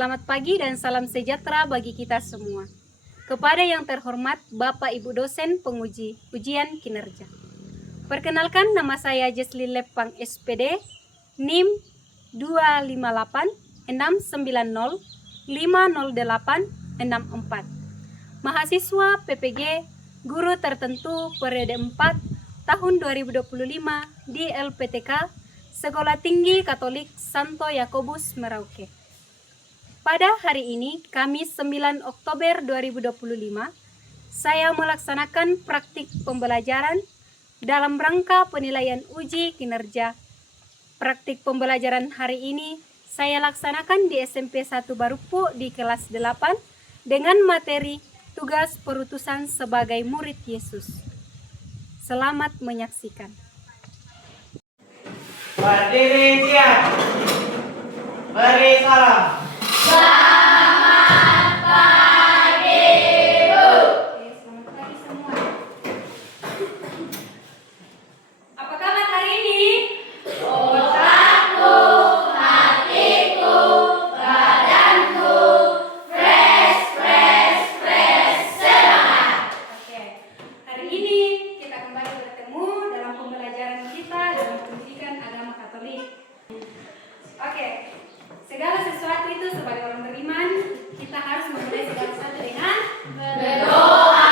Selamat pagi dan salam sejahtera bagi kita semua. Kepada yang terhormat Bapak Ibu dosen penguji ujian kinerja. Perkenalkan, nama saya Jesli Lepang SPD, NIM 25869050864. Mahasiswa PPG Guru Tertentu periode 4 tahun 2025 di LPTK Sekolah Tinggi Katolik Santo Yakobus Merauke. Pada hari ini, Kamis 9 Oktober 2025, saya melaksanakan praktik pembelajaran dalam rangka penilaian uji kinerja. Praktik pembelajaran hari ini saya laksanakan di SMP 1 Barupu di kelas 8 dengan materi tugas perutusan sebagai murid Yesus. Selamat menyaksikan. Berdiri siap. Beri salam. Selamat pagi, Bu. Selamat pagi semua. Apa kabar hari ini? Otakku, hatiku, badanku, fresh, semangat. Oke, hari ini kita kembali bertemu dalam pembelajaran kita dalam pendidikan agama Katolik. Oke, segala sesuatu itu sebagai orang beriman, kita harus memulai segala sesuatu dengan Berdoa.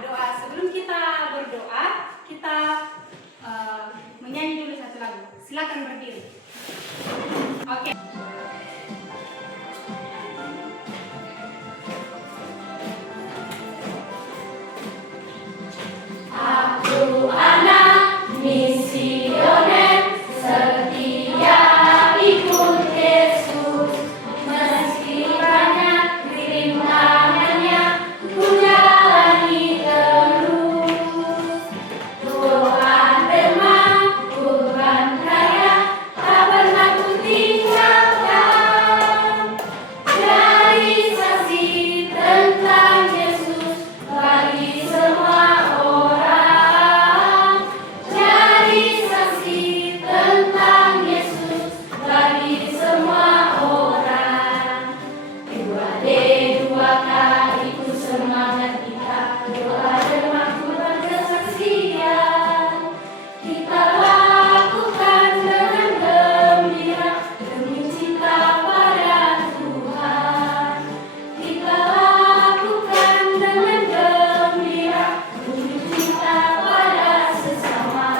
Berdoa. Sebelum kita berdoa, kita menyanyi dulu satu lagu. Silakan berdiri. Oke. Aku anak misioner setia ikut Yesus, meski banyak rintangannya ku jalani terus. Tuhan teman, Tuhan kaya, tak pernah ku tinggalkan. Dari saksi tentang Yesus bagi semua orang. Dari saksi tentang Yesus bagi semua orang. 2D 2K itu semangat kita, doa dan kesaksian kita lakukan dengan gembira demi cinta pada Tuhan. Kita lakukan dengan gembira demi cinta pada sesama.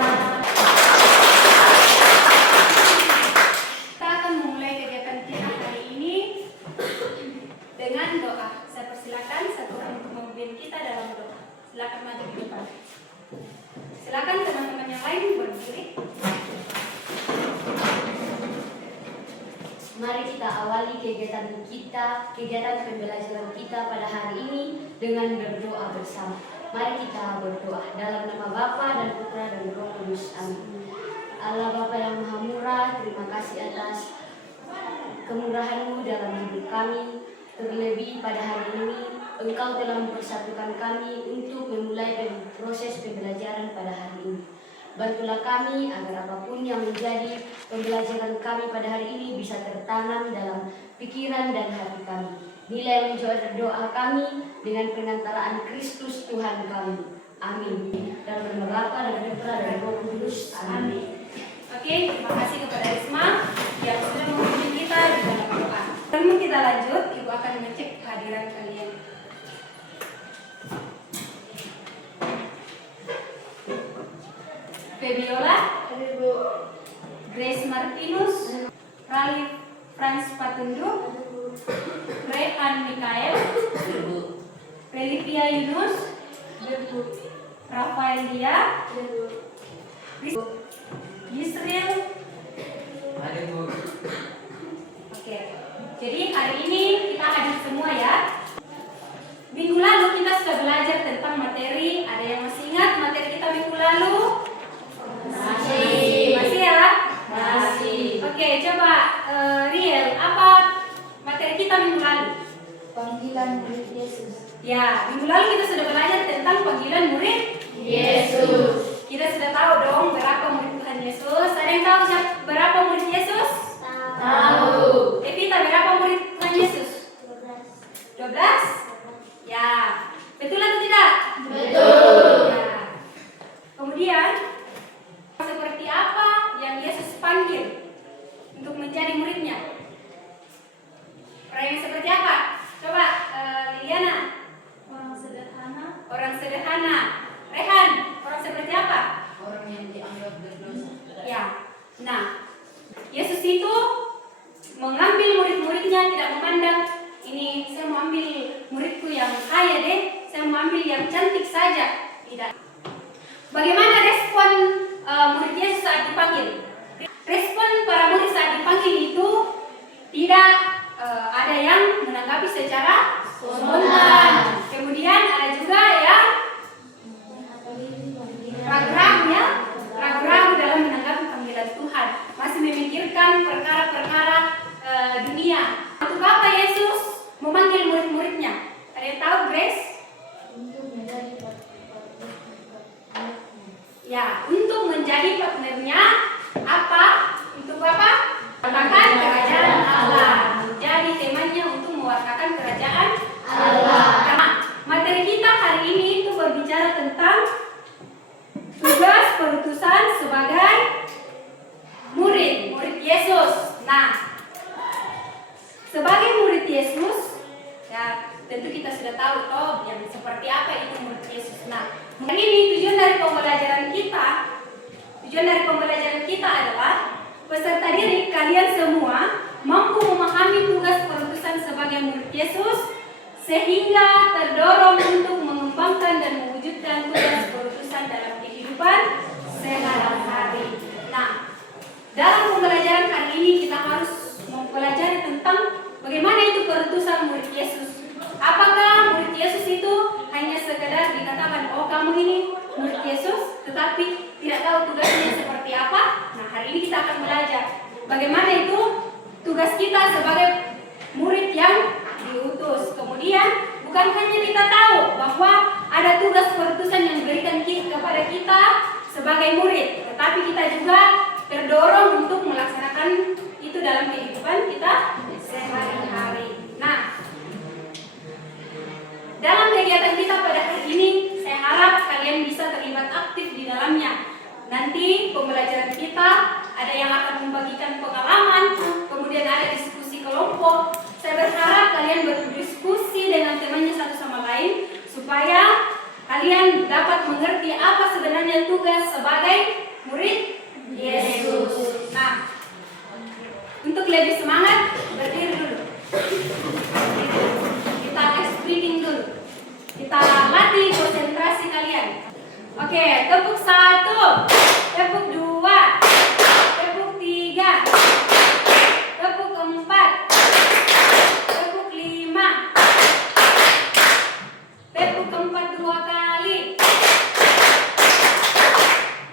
Kita akan memulai kegiatan kita hari ini dengan doa. Saya persilakan satu orang untuk memimpin kita dalam doa. Silakan maju di depan. Silakan teman-teman yang lain berdiri. Mari kita awali kegiatan pembelajaran kita pada hari ini dengan berdoa bersama. Mari kita berdoa dalam nama Bapa dan Putra dan Roh Kudus. Amin. Allah Bapa yang Maha Murah, terima kasih atas kemurahan-Mu dalam hidup kami. Terlebih pada hari ini, Engkau telah mempersatukan kami untuk memulai proses pembelajaran pada hari ini. Bantulah kami agar apapun yang menjadi pembelajaran kami pada hari ini bisa tertanam dalam pikiran dan hati kami. Nilai menjawab doa kami dengan pengantaraan Kristus Tuhan kami. Amin. Dalam nama Bapa dan Putra dan Roh Kudus. Amin. Oke, terima kasih kepada Risma yang sudah memimpin kita di dalam doa. Sebelum kita lanjut, Ibu akan mengecek kehadiran kalian. Febiola, Grace Martinus, Ralif Franz Patundu, Rehan Mikael, Relivia Yunus, Rafael Dia, Yusril. Oke, jadi hari ini kita hadir semua ya. Minggu lalu kita sudah belajar tentang materi. Ada yang masih ingat materi kita minggu lalu? Masih ya? Masih. Oke, coba Riel, apa materi kita minggu lalu? Panggilan murid Yesus. Ya, minggu lalu kita sudah belajar tentang panggilan murid Yesus. Kita sudah tahu dong berapa murid Tuhan Yesus. Ada yang tahu berapa murid Yesus? Tahu. Evita, berapa murid Tuhan Yesus? yang cantik saja. Tidak. Bagaimana respon murid Yesus saat dipanggil? Respon para murid saat dipanggil itu tidak ada yang menanggapi secara spontan. Kemudian ada juga yang ragu-ragu dalam menanggapi panggilan Tuhan, masih memikirkan perkara-perkara dunia. Untuk apa Yesus memanggil murid-muridnya? Ada yang tahu, Grace? Ya, untuk menjadi partnernya. Apa? Untuk apa? Mewartakan kerajaan Allah. Jadi temanya untuk mewartakan kerajaan Allah. Karena materi kita hari ini itu berbicara tentang tugas perutusan sebagai murid Yesus. Nah, sebagai murid Yesus, ya tentu kita sudah tahu toh yang seperti apa itu murid Yesus. Nah, hari ini tujuan dari pembelajaran kita adalah peserta didik kalian semua mampu memahami tugas perutusan sebagai murid Yesus sehingga terdorong untuk mengembangkan dan mewujudkan tugas perutusan dalam kehidupan sehari-hari. Nah, dalam pembelajaran hari ini kita harus mempelajari tentang bagaimana itu perutusan murid Yesus. Apakah murid Yesus itu hanya sekedar dikatakan, oh kamu ini murid Yesus, tetapi tidak tahu tugasnya seperti apa? Nah, hari ini kita akan belajar bagaimana itu tugas kita sebagai murid yang diutus. Kemudian bukan hanya kita tahu bahwa ada tugas perutusan yang diberikan kepada kita sebagai murid, tetapi kita juga terdorong untuk melaksanakan itu dalam kehidupan kita sehari-hari. Nah, dalam kegiatan kita pada hari ini, saya harap kalian bisa terlibat aktif di dalamnya. Nanti pembelajaran kita ada yang akan membagikan pengalaman, kemudian ada diskusi kelompok. Saya berharap kalian berdiskusi dengan temannya satu sama lain supaya kalian dapat mengerti apa sebenarnya tugas sebagai murid Yesus. Nah, untuk lebih semangat, berdiri dulu. Kita speaking dulu. Kita latih konsentrasi kalian. Oke, tepuk 1, tepuk 2, tepuk 3, tepuk 4, tepuk 5, tepuk 4 2 kali.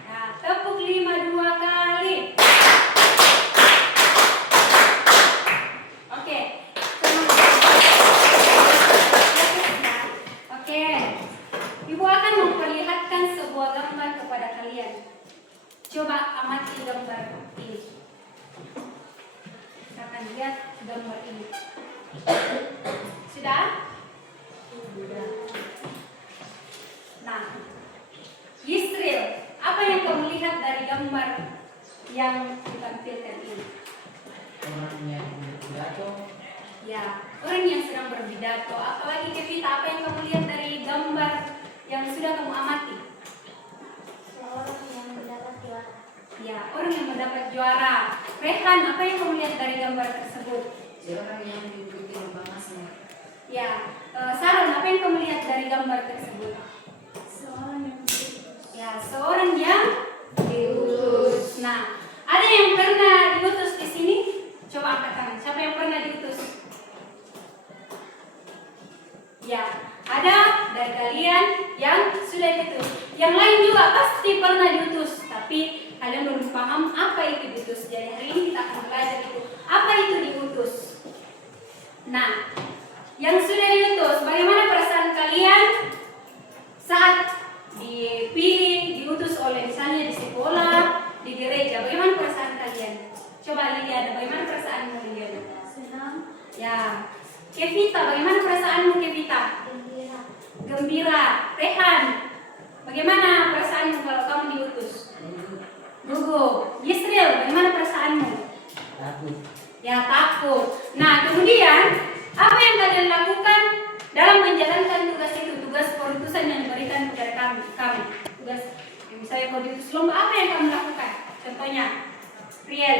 Nah, tepuk 5 2 kali. Oke. Oke. Ibu akan memperlihatkan sebuah gambar kepada kalian. Coba amati gambar ini. Kita akan lihat gambar ini. Sudah? Sudah. Nah, Yisril, apa yang kamu lihat dari gambar yang ditampilkan ini? Orang yang berpidato. Ya, orang yang sedang berpidato. Apalagi Kevita, apa yang kamu lihat dari gambar yang sudah kamu amati? Seorang yang mendapat juara. Ya, orang yang mendapat juara. Rehan, apa yang kamu lihat dari gambar tersebut? Seorang yang diikuti pembangsa. Ya, Saron, apa yang kamu lihat dari gambar tersebut? Seorang yang Ya, seorang yang diutus. Nah, ada yang pernah diutus di sini? Coba angkat tangan. Siapa yang pernah diutus? Ya, ada dari kalian yang sudah diutus. Yang lain juga pasti pernah diutus, tapi kalian belum paham apa itu diutus. Jadi hari ini kita akan belajar itu. Apa itu diutus? Nah, yang sudah diutus, bagaimana perasaan kalian saat dipilih, diutus oleh misalnya di sekolah, di gereja? Bagaimana perasaan kalian? Coba Liliana, bagaimana perasaanmu Liliana? senang, Ya, Kevita, bagaimana perasaanmu Kevita? gembira, Gembira. Rehan, bagaimana perasaanmu kalau kamu diutus? Gugup. Yisril, bagaimana perasaanmu? Takut. Ya, takut. Nah, kemudian apa yang kalian lakukan dalam menjalankan tugas itu, tugas perutusan yang diberikan kepada kami? Tugas, misalnya kau diutus lomba, apa yang kamu lakukan? Contohnya, Riel,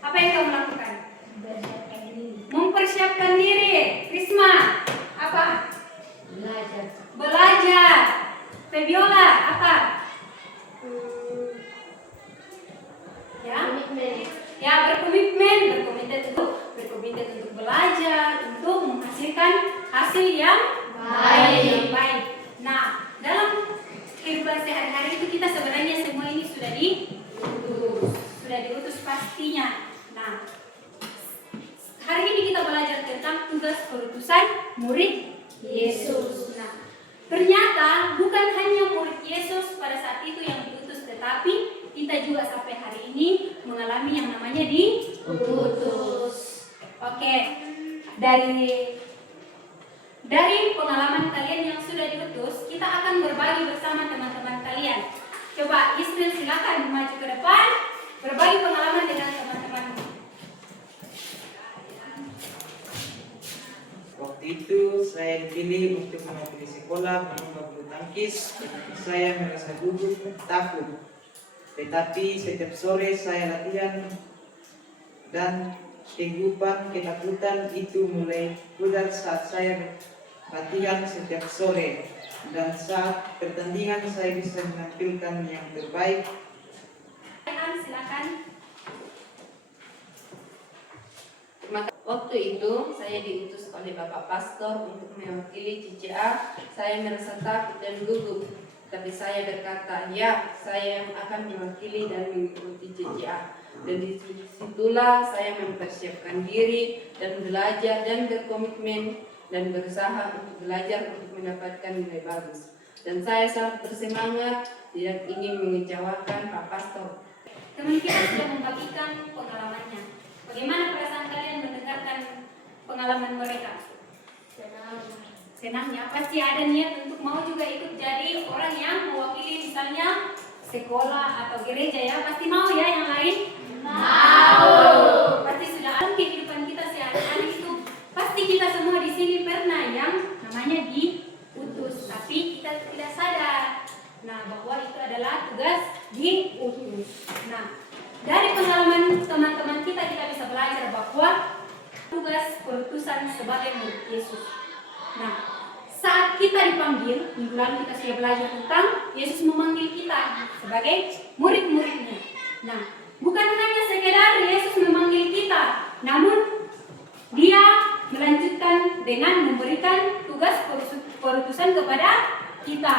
apa yang kamu lakukan? bersiapkan diri, Mempersiapkan diri. Risma, apa? Belajar. Belajar. hasil yang Baik. baik. Nah, dalam kehidupan sehari-hari itu kita sebenarnya semua ini sudah diutus pastinya. Nah, hari ini kita belajar tentang tugas perutusan murid Yesus. Nah, ternyata bukan hanya murid Yesus pada saat itu yang diutus, tetapi kita juga sampai hari ini mengalami yang namanya diutus. Oke, dari pengalaman kalian yang sudah diutus, kita akan berbagi bersama teman-teman kalian. Coba Ismail, silakan maju ke depan, berbagi pengalaman dengan teman-temanmu. Waktu itu saya dipilih untuk mewakili sekolah menembak bulu tangkis. Saya merasa gugup, takut. Tetapi setiap sore saya latihan dan ketakutan itu mulai pudar saat saya latihan setiap sore. Dan saat pertandingan saya bisa menampilkan yang terbaik. Silakan. Waktu itu saya diutus oleh Bapak Pastor untuk mewakili CCA. Saya merasa takut dan gugup, tapi saya berkata, ya, saya yang akan mewakili dan mengikuti CCA. Dan disitulah saya mempersiapkan diri dan belajar dan berkomitmen dan berusaha untuk belajar untuk mendapatkan nilai bagus. Dan saya sangat bersemangat, tidak ingin mengecewakan Pak Pastor. Teman kita sudah membagikan pengalamannya. Bagaimana perasaan kalian mendengarkan pengalaman mereka? Senangnya, pasti ada niat untuk mau juga ikut jadi orang yang mewakili misalnya sekolah atau gereja ya. Pasti mau ya yang lain? Mau. Pasti sudah ada kehidupan kita sehari-hari itu. Pasti kita semua di sini pernah yang namanya diutus, tapi kita tidak sadar. Nah, bahwa itu adalah tugas diutus. Nah, dari pengalaman teman-teman kita bisa belajar bahwa tugas perutusan sebagai murid Yesus. Nah, saat kita dipanggil, minggu lalu kita sudah belajar tentang Yesus memanggil kita sebagai murid-muridnya. Nah, bukan hanya sekedar Yesus memanggil kita, namun Dia melanjutkan dengan memberikan tugas perutusan kepada kita.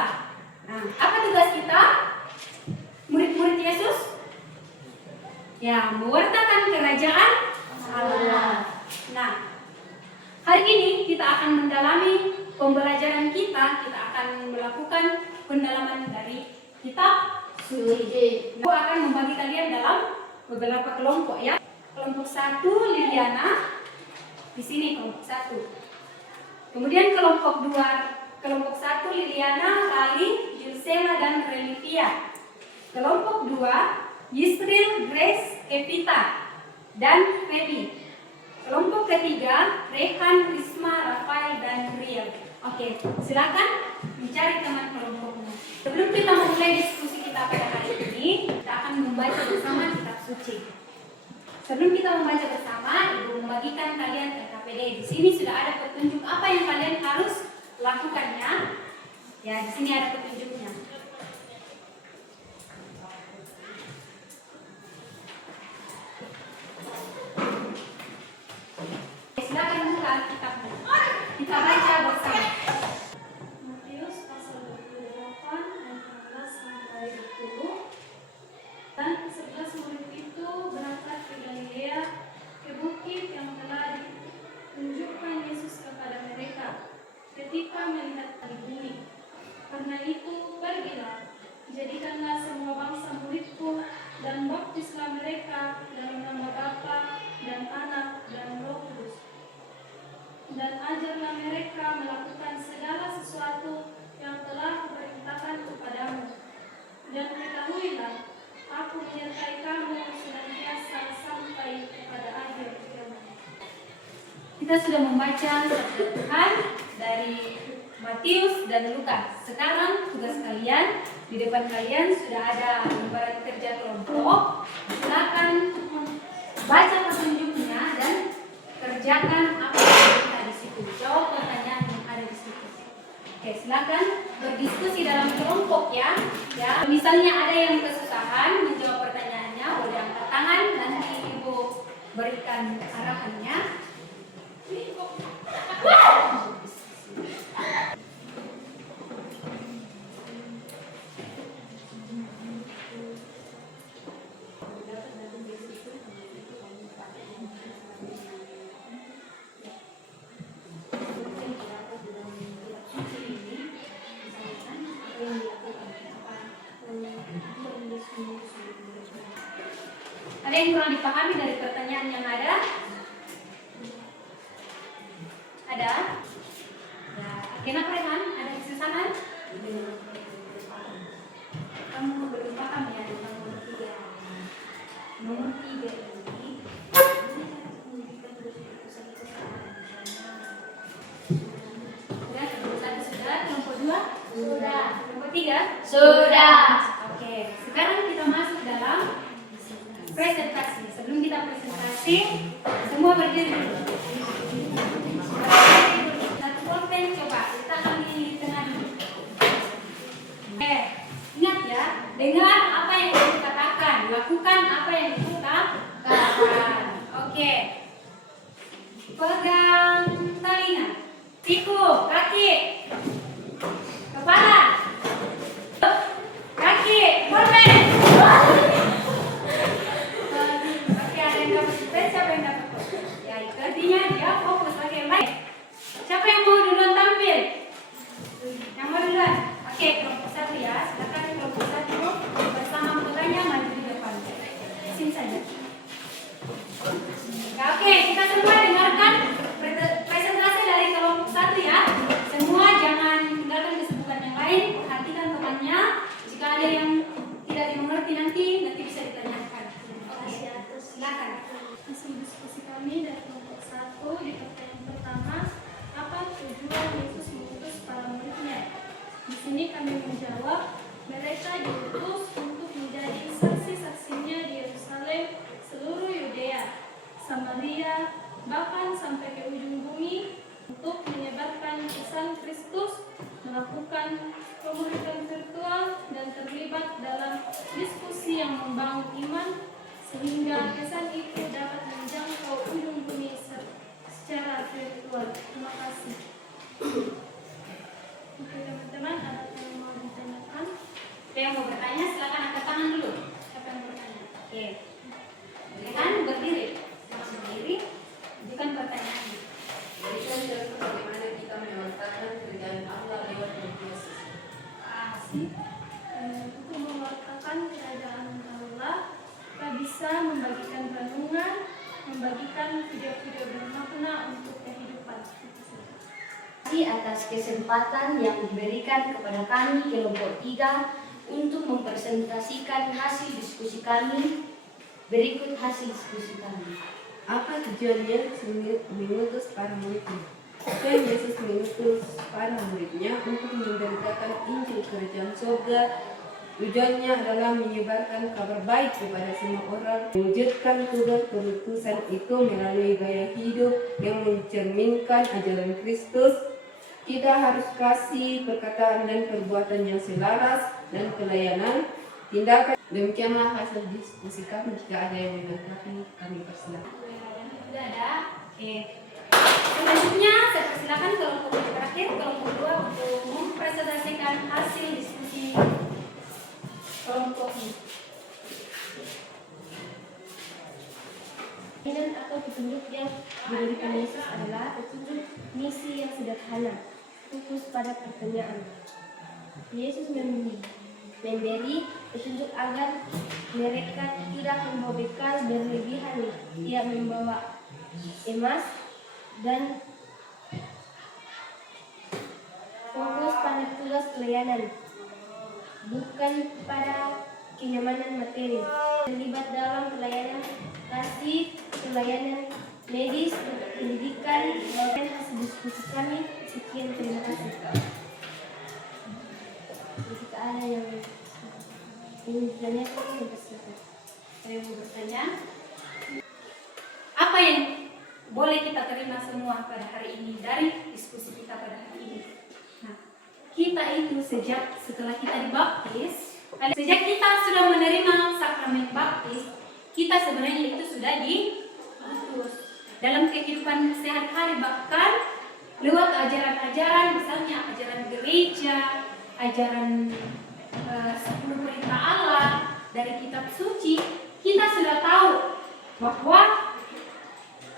Nah, apa tugas kita? Murid-murid Yesus? Ya, mewartakan kerajaan Allah. Nah, hari ini kita akan mendalami pembelajaran kita akan melakukan pendalaman dari kitab suci. Aku akan membagi kalian dalam beberapa kelompok ya. Kelompok 1 Liliana, di sini kelompok 1. Kemudian kelompok 1 Liliana, Rali, Yusela dan Relivia. Kelompok 2 Yisril, Grace, Evita, dan Feby. Kelompok ketiga, Rehan, Risma, Rafael, dan Riel. Oke, silakan mencari teman kelompokmu. Sebelum kita memulai diskusi kita pada hari ini, kita akan membaca bersama kitab suci. Sebelum kita membaca bersama, Ibu membagikan kalian RKPD. Di sini sudah ada petunjuk apa yang kalian harus lakukannya. Ya, di sini ada petunjuknya. Silakan buka kitabmu. Kita baca bersama. Matius pasal 28 ayat 16 sampai 20. Dan ke-11 murid itu berangkat ke Galilea, ke bukit yang telah ditunjukkan Yesus kepada mereka ketika melihat dari bumi. Karena itu pergilah, jadikanlah semua bangsa muridku dan baptislah mereka dalam nama Bapa dan Anak dan Roh Kudus. Dan ajarlah mereka melakukan segala sesuatu yang telah kuperintahkan kepadamu. Dan ketahuilah, aku menyertai kamu senantiasa sampai kepada akhir zaman. Kita sudah membaca sabda Tuhan dari Matius dan Lukas. Sekarang tugas kalian, di depan kalian sudah ada lembaran kerja kelompok. Silakan baca petunjuknya dan kerjakan apa yang ada di situ. Jawab pertanyaan yang ada di situ. Oke, silakan berdiskusi dalam kelompok ya. Ya, misalnya ada yang kesusahan menjawab pertanyaannya, boleh angkat tangan, nanti Ibu berikan arahannya. yang kurang dipahami dari pertanyaan yang ada? Ada? Ya, kenapa Rehan? Ada kesusahan? Kamu belum paham ya tentang nomor 3. Nomor 3 ini sudah, kelompok 2? Sudah. Kelompok 3? Sudah. Oke, sekarang kita masuk dalam presentasi. Sebelum kita presentasi, semua berdiri dulu. Satu pulpen coba letakkan di tengah dulu. Ingat ya, dengar apa yang kita katakan, lakukan apa yang kita katakan. Oke. Pegang telinga, siku, kaki, kepala, kaki, pulpen. Oke, ada yang dapat pulpen, siapa yang dapat pulpen? Ya, itu artinya dia fokus. Oke, baik. Siapa yang mau duluan tampil? Yang mau duluan? Oke, kelompok 1 ya. Silakan kelompok 1 bersama anggotanya maju di depan. Sini saja. Ya, oke, kita semua dengarkan presentasi dari kelompok 1 ya. Semua jangan tinggalkan kesibukan yang lain. Perhatikan temannya. Jika ada yang tidak dimengerti nanti bisa ditanyakan. Oke, silakan. Hasil diskusi kami dari kelompok 1 di pertanyaan pertama, apa tujuan Yesus mengutus para muridnya? Di sini kami menjawab, mereka diutus untuk menjadi saksi-saksinya di Yerusalem, seluruh Yudea, Samaria, bahkan sampai ke ujung bumi, untuk menyebarkan pesan Kristus, melakukan pemuridan virtual, dan terlibat dalam diskusi yang membangun iman, sehingga pesan itu dapat menjangkau ujung bumi secara virtual. Terima kasih. Oke teman-teman, ada yang mau ditanyakan? Ada yang mau bertanya, silakan angkat tangan dulu. Siapa yang mau bertanya? Oke. Silakan berdiri. Silakan berdiri. Bukan pertanyaannya. Berikan contoh bagaimana kita mewartakan kerjaan Allah lewat media sosial. Asik. Untuk mewartakan kerajaan Allah, kita bisa membagikan renungan, membagikan video-video bermakna untuk kehidupan. Terima kasih atas kesempatan yang diberikan kepada kami kelompok 3 untuk mempresentasikan hasil diskusi kami. Berikut hasil diskusi kami. Apa tujuannya mengutus para muridnya? Dan Yesus mengutus para muridnya untuk memberitakan Injil Kerajaan Surga. Tujuannya adalah menyebarkan kabar baik kepada semua orang, mewujudkan tugas perutusan itu melalui gaya hidup yang mencerminkan ajaran Kristus. Kita harus kasih perkataan dan perbuatan yang selaras dan pelayanan tindakan. Demikianlah hasil diskusi kami. Jika ada yang melengkapi, kami persilakan. Sudah ada. Oke. Selanjutnya saya persilakan kelompok yang terakhir, kelompok 2 untuk mempresentasikan hasil diskusi kelompok ini. Pelayanan atau petunjuk yang diberikan Yesus adalah petunjuk misi yang sederhana, fokus pada pertanyaan. Yesus memberi petunjuk agar mereka tidak membawa bekal berlebihan, tidak membawa emas, dan fokus pada tugas pelayanan, bukan pada kenyamanan materi. Terlibat dalam pelayanan kasih, pelayanan medis, pendidikan, dan hasil diskusi kami. Sekian, terima kasih. Jika ada yang ingin ditanyakan, silakan. Saya mau bertanya, apa yang boleh kita terima semua pada hari ini dari diskusi kita pada hari ini? Nah, kita itu setelah kita dibaptis, sejak kita sudah menerima sakramen baptis, kita sebenarnya itu sudah diutus dalam kehidupan sehari-hari, bahkan lewat ajaran-ajaran, misalnya ajaran gereja, ajaran 10 perintah Allah dari kitab suci, kita sudah tahu bahwa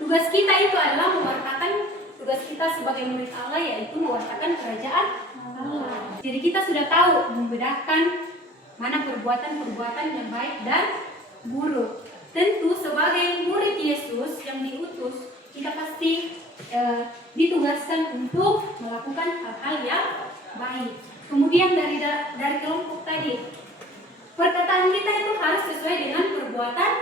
tugas kita itu adalah mewartakan, tugas kita sebagai murid Allah yaitu mewartakan kerajaan Allah. Jadi kita sudah tahu membedakan mana perbuatan-perbuatan yang baik dan buruk. tentu sebagai murid Yesus yang diutus, kita pasti ditugaskan untuk melakukan hal-hal yang baik. Kemudian dari kelompok tadi, perkataan kita itu harus sesuai dengan perbuatan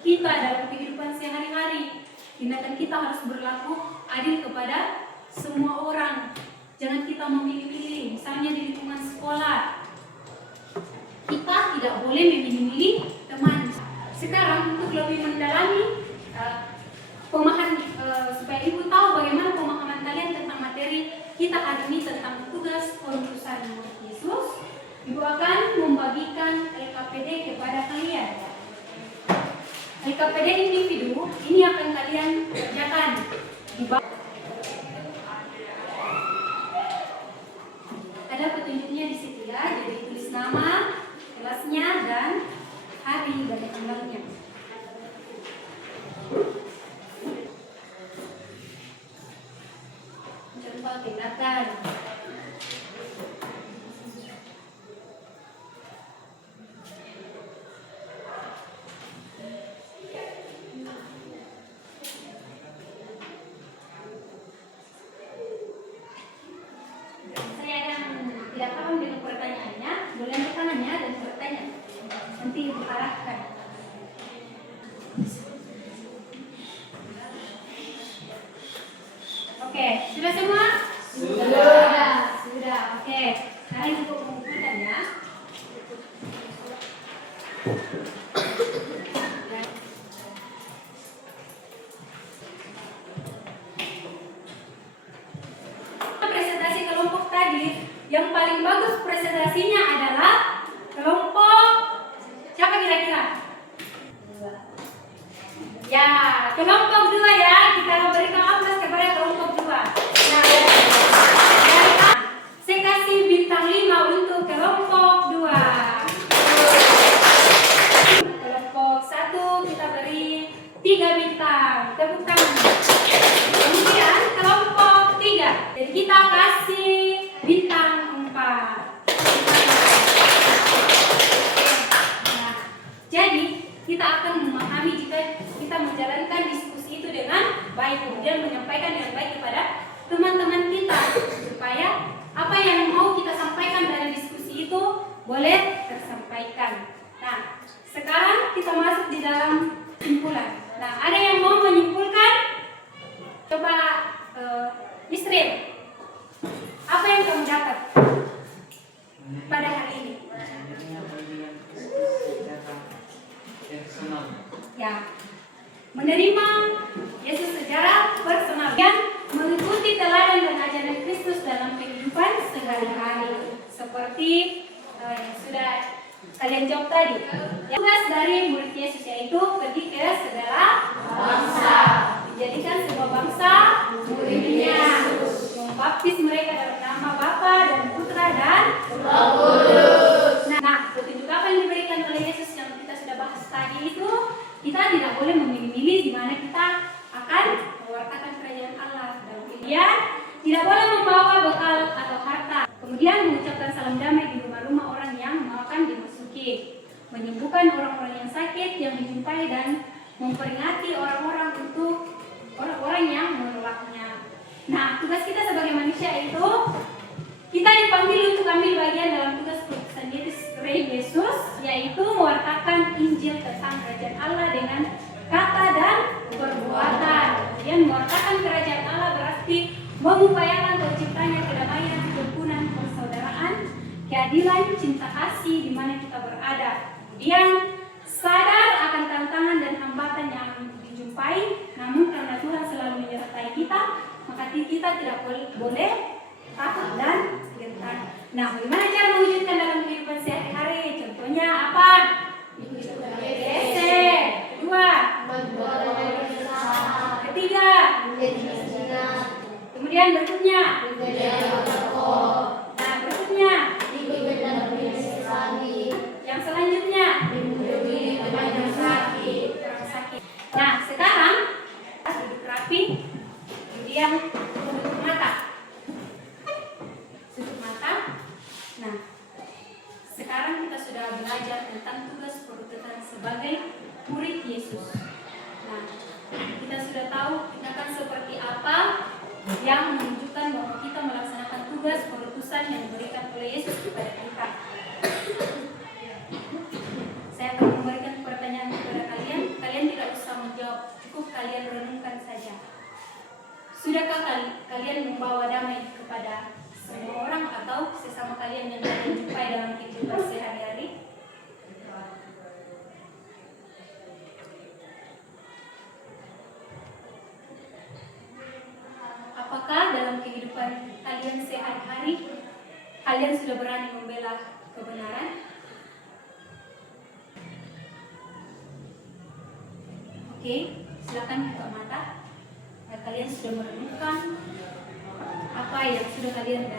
kita dalam kehidupan sehari-hari. Tindakan kita harus berlaku adil kepada semua orang. Jangan kita memilih-milih, misalnya di lingkungan sekolah. Kita tidak boleh memilih-milih teman. Sekarang untuk lebih mendalami supaya ibu tahu bagaimana pemahaman kalian tentang materi kita hari ini tentang tugas perutusan murid Yesus, ibu akan membagikan LKPD kepada kalian. LKPD individu ini akan kalian kerjakan di bawah. Ada petunjuknya di situ ya, jadi tulis nama, kelasnya, dan hari dan tanggalnya. Contoh tindakan. Saya yang tidak paham dengan pertanyaannya, boleh angkat tangannya dan bertanya. Nanti diarahkan. Oke, sudah semua? Sudah. Oke, sekarang untuk mengumpulkannya. Presentasi kelompok tadi, yang paling bagus presentasinya adalah kelompok siapa kira-kira? Ya, kelompok 2 ya. Kita berikan aplaus kepada kelompok 2. Nah, saya kasih bintang 5 untuk kelompok 2. Kelompok 1 kita beri 3 bintang. Tepuk tangan. Kemudian kelompok 3. Jadi kita kasih bintang 4. Nah, jadi kita akan memahami jika kita menjalankan diskusi itu dengan baik, kemudian menyampaikan dengan baik kepada teman-teman kita, supaya apa yang mau kita sampaikan dari diskusi itu boleh tersampaikan. Nah, sekarang kita masuk di dalam simpulan. Nah, ada yang mau menyimpulkan? Coba Yusril, apa yang kamu dapat pada hari ini? Ya, menerima Yesus secara personal dan mengikuti teladan dan ajaran Kristus dalam kehidupan sehari-hari, seperti yang sudah kalian jawab tadi. Tugas dari murid Yesus yaitu pergi ke segala bangsa, menjadikan semua bangsa murid-Nya, membaptis mereka dalam nama Bapa dan Putra dan Roh Kudus. Nah, petunjuk apa yang diberikan oleh Yesus yang kita sudah bahas tadi itu, kita tidak boleh memilih-milih di mana kita akan mewartakan kerajaan Allah. Dan kemudian tidak boleh membawa bekal atau harta. Kemudian mengucapkan salam damai di rumah-rumah orang yang akan dimasuki, menyembuhkan orang-orang yang sakit yang dijumpai, dan memperingati orang-orang yang menolaknya. Nah, tugas kita sebagai manusia itu, kita dipanggil untuk ambil bagian dalam tugas perutusan Yesus, yaitu mewartakan Injil tentang kerajaan Allah dengan kata dan perbuatan. Kemudian mewartakan kerajaan Allah berarti mengupayakan terciptanya kedamaian, kerukunan, persaudaraan, keadilan, cinta kasih di mana kita berada. Kemudian sadar akan tantangan dan hambatan yang dijumpai, namun karena Tuhan selalu menyertai kita, maka kita tidak boleh takut dan gentar. Nah, bagaimana cara mewujudkan dalam kehidupan sehari-hari? Contohnya apa? Geser. Kedua. Ketiga. Kemudian berikutnya. Nah, berikutnya. Yang selanjutnya. Sakit. Nah, sekarang duduk rapi. Kemudian tutup mata. Tutup mata. Nah, sekarang kita sudah belajar tentang tugas perutusan sebagai murid Yesus. bahwa kita melaksanakan tugas perutusan yang diberikan oleh Yesus kepada kita. Saya akan memberikan pertanyaan kepada kalian. Kalian tidak usah menjawab, cukup kalian renungkan saja. Sudahkah kalian membawa damai kepada semua orang atau sesama kalian yang kalian jumpai dalam kehidupan sehari-hari? Apakah dalam kehidupan kalian sehari-hari kalian sudah berani membela kebenaran? Oke, silakan buka mata. Kalian sudah merenungkan apa yang sudah kalian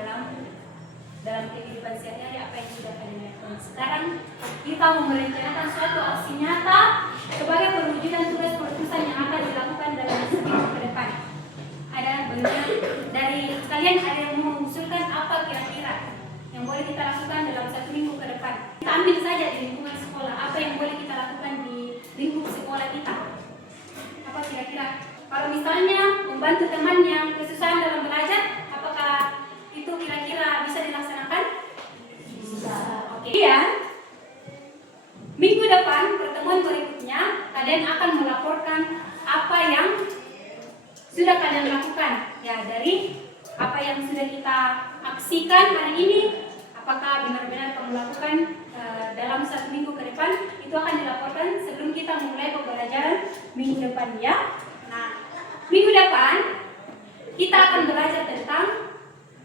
dalam kehidupan sehari-hari, apa yang sudah kalian lakukan. Sekarang kita mau merencanakan suatu aksi nyata sebagai perwujudan tugas perutusan yang akan dilakukan dalam seminggu ke depan. Ada banyak dari kalian ada yang mau mengusulkan apa kira-kira yang boleh kita lakukan dalam 1 minggu ke depan. Kita ambil saja di lingkungan sekolah, apa yang boleh kita lakukan di lingkup sekolah kita. Apa kira-kira? Kalau misalnya membantu teman yang kesusahan dalam belajar, apakah itu kira-kira bisa dilaksanakan? Bisa. Oke. Kemudian, minggu depan pertemuan berikutnya kalian akan melaporkan apa yang sudah kalian lakukan. Ya, dari apa yang sudah kita aksikan hari ini, apakah benar-benar kamu lakukan dalam 1 minggu ke depan, itu akan dilaporkan sebelum kita memulai pembelajaran minggu depan ya. Nah, minggu depan kita akan belajar tentang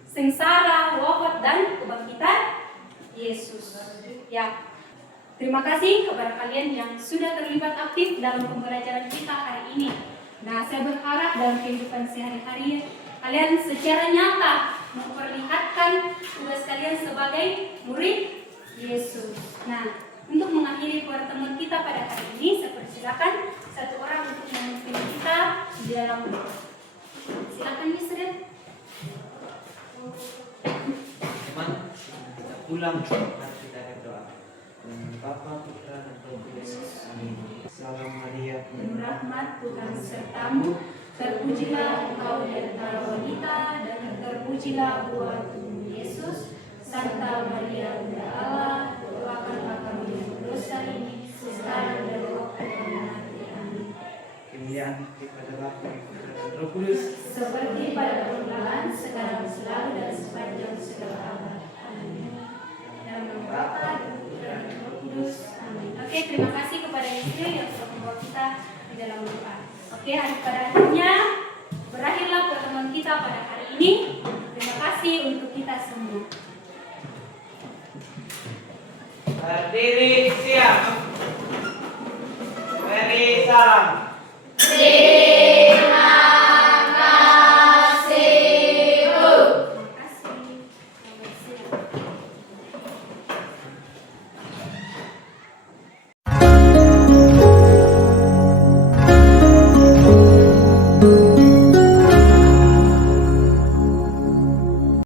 sengsara, wafat, dan kebangkitan Yesus. Ya, terima kasih kepada kalian yang sudah terlibat aktif dalam pembelajaran kita hari ini. Nah, saya berharap dalam kehidupan sehari-hari kalian secara nyata memperlihatkan tugas kalian sebagai murid Yesus. Nah, untuk mengakhiri pertemuan kita pada hari ini, saya persilakan satu orang untuk memimpin kita di dalam doa. Silakan Yusril. Teman, kita pulang dan kita berdoa. Dengan Bapa, Putra, dan Roh Kudus. Amin. Salam Maria, Penuh rahmat, Tuhan sertamu. Terpujilah engkau di antara wanita, dan terpujilah buah tubuh Yesus. Santa Maria, Bunda Allah, doakanlah kami yang berdosa ini, sekarang dan waktu kami mati. Amin. kemuliaan kepada Bapa, Putra, dan Roh Kudus. Seperti pada permulaan, sekarang, selalu, dan sepanjang segala abad. Amin. Dalam nama Bapa, dan Putra, dan Roh Kudus. Amin. Oke, terima kasih kepada Yesus yang telah membawa kita di dalam doa. Oke, pada akhirnya berakhirlah pertemuan kita pada hari ini. Terima kasih untuk kita semua. Berdiri siap. Beri salam. Berdiri